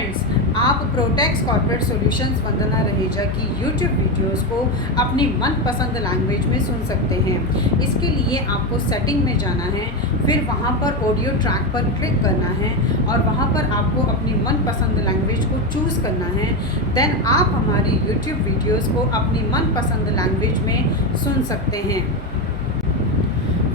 Friends, आप प्रोटेक्स corporate solutions Vandana Raheja की YouTube videos को अपनी मनपसंद लैंग्वेज में सुन सकते हैं। इसके लिए आपको सेटिंग में जाना है, फिर वहां पर ऑडियो ट्रैक पर क्लिक करना है और वहां पर आपको अपनी मनपसंद लैंग्वेज को चूज़ करना है। देन आप हमारी यूट्यूब वीडियोस को अपनी मनपसंद लैंग्वेज में सुन सकते हैं।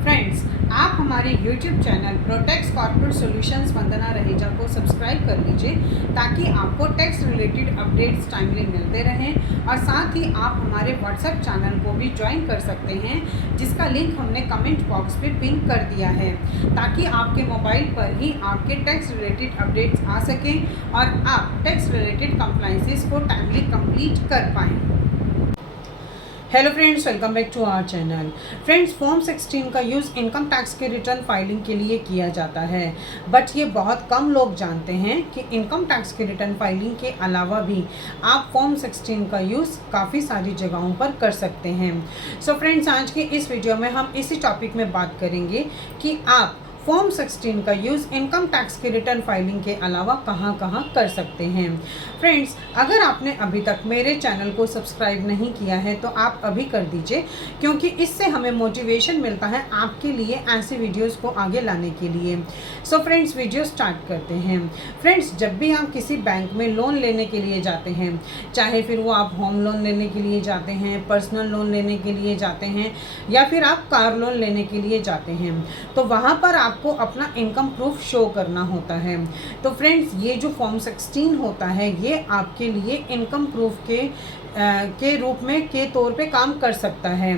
फ्रेंड्स, आप हमारे YouTube channel Protex corporate solutions Vandana Raheja को सब्सक्राइब कर लीजिए ताकि आपको टैक्स रिलेटेड अपडेट्स टाइमली मिलते रहें और साथ ही आप हमारे व्हाट्सएप चैनल को भी ज्वाइन कर सकते हैं, जिसका लिंक हमने कमेंट बॉक्स पे पिन कर दिया है ताकि आपके मोबाइल पर ही आपके टैक्स रिलेटेड अपडेट्स आ सकें और आप टैक्स रिलेटेड कंप्लाइंसेस को टाइमली कंप्लीट कर पाएँ। Hello friends, welcome back to our channel. Friends, form 16 का यूज़ इनकम टैक्स के रिटर्न फाइलिंग के लिए किया जाता है, बट ये बहुत कम लोग जानते हैं कि इनकम टैक्स के रिटर्न फाइलिंग के अलावा भी आप फॉर्म 16 का यूज़ काफ़ी सारी जगहों पर कर सकते हैं। सो फ्रेंड्स, आज के इस वीडियो में हम इसी टॉपिक में बात करेंगे कि आप फॉर्म 16 का यूज़ इनकम टैक्स के रिटर्न फाइलिंग के अलावा कहाँ कहाँ कर सकते हैं। फ्रेंड्स, अगर आपने अभी तक मेरे चैनल को सब्सक्राइब नहीं किया है तो आप अभी कर दीजिए, क्योंकि इससे हमें मोटिवेशन मिलता है आपके लिए ऐसे वीडियोस को आगे लाने के लिए। सो फ्रेंड्स, वीडियो स्टार्ट करते हैं। फ्रेंड्स, जब भी आप किसी बैंक में लोन लेने के लिए जाते हैं, चाहे फिर वो आप होम लोन लेने के लिए जाते हैं, पर्सनल लोन लेने के लिए जाते हैं या फिर आप कार लोन लेने के लिए जाते हैं, तो वहाँ पर आपको अपना इनकम प्रूफ शो करना होता है। तो फ्रेंड्स, ये जो फॉर्म 16 होता है ये आपके लिए इनकम प्रूफ के रूप में के तौर पे काम कर सकता है।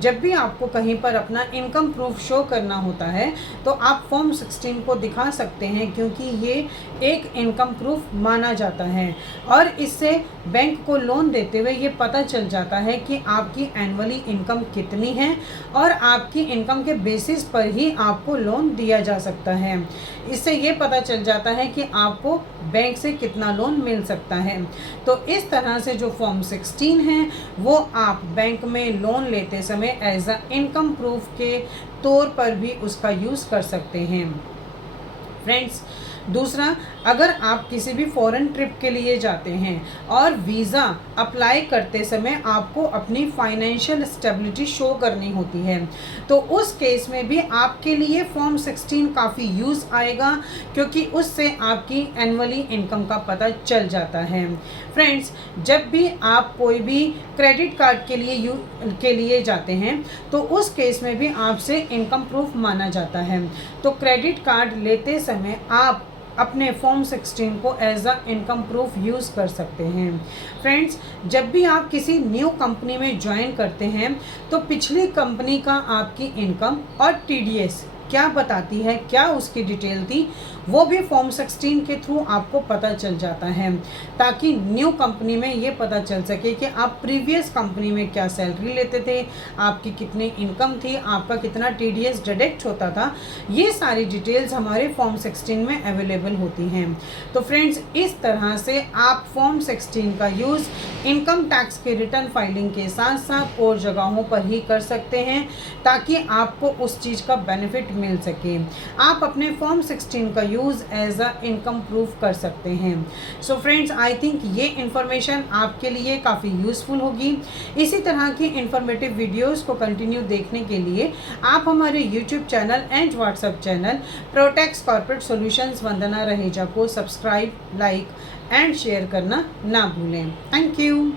जब भी आपको कहीं पर अपना इनकम प्रूफ शो करना होता है तो आप फॉर्म 16 को दिखा सकते हैं, क्योंकि ये एक इनकम प्रूफ माना जाता है और इससे बैंक को लोन देते हुए ये पता चल जाता है कि आपकी एनुअली इनकम कितनी है और आपकी इनकम के बेसिस पर ही आपको लोन दिया जा सकता है। इससे ये पता चल जाता है कि आपको बैंक से कितना लोन मिल सकता है। तो इस तरह से जो फॉर्म 16 है वो आप बैंक में लोन लेते समय एज अ इनकम प्रूफ के तौर पर भी उसका यूज़ कर सकते हैं। फ्रेंड्स, दूसरा, अगर आप किसी भी फॉरेन ट्रिप के लिए जाते हैं और वीज़ा अप्लाई करते समय आपको अपनी फाइनेंशियल स्टेबिलिटी शो करनी होती है, तो उस केस में भी आपके लिए फॉर्म 16 काफ़ी यूज़ आएगा, क्योंकि उससे आपकी एनुअली इनकम का पता चल जाता है। फ्रेंड्स, जब भी आप कोई भी क्रेडिट कार्ड के लिए जाते हैं तो उस केस में भी आपसे इनकम प्रूफ माना जाता है। तो क्रेडिट कार्ड लेते समय आप अपने फॉर्म 16 को as a income proof use कर सकते हैं। फ्रेंड्स, जब भी आप किसी न्यू कंपनी में ज्वाइन करते हैं तो पिछली कंपनी का आपकी इनकम और टीडीएस क्या बताती है, क्या उसकी डिटेल थी, वो भी फॉर्म 16 के थ्रू आपको पता चल जाता है, ताकि न्यू कंपनी में ये पता चल सके कि आप प्रीवियस कंपनी में क्या सैलरी लेते थे, आपकी कितनी इनकम थी, आपका कितना टीडीएस डिडक्ट होता था। ये सारी डिटेल्स हमारे फॉर्म 16 में अवेलेबल होती हैं। तो फ्रेंड्स, इस तरह से आप फॉर्म 16 का यूज़ इनकम टैक्स के रिटर्न फाइलिंग के साथ साथ और जगहों पर ही कर सकते हैं, ताकि आपको उस चीज़ का बेनिफिट मिल सके। आप अपने फॉर्म 16 का use as a income proof कर सकते हैं। सो फ्रेंड्स, आई थिंक ये इन्फॉर्मेशन आपके लिए काफ़ी यूज़फुल होगी। इसी तरह की इंफॉर्मेटिव वीडियोस को कंटिन्यू देखने के लिए आप हमारे YouTube channel and WhatsApp channel Protex corporate solutions Vandana Raheja को सब्सक्राइब, लाइक एंड शेयर करना ना भूलें। Thank you.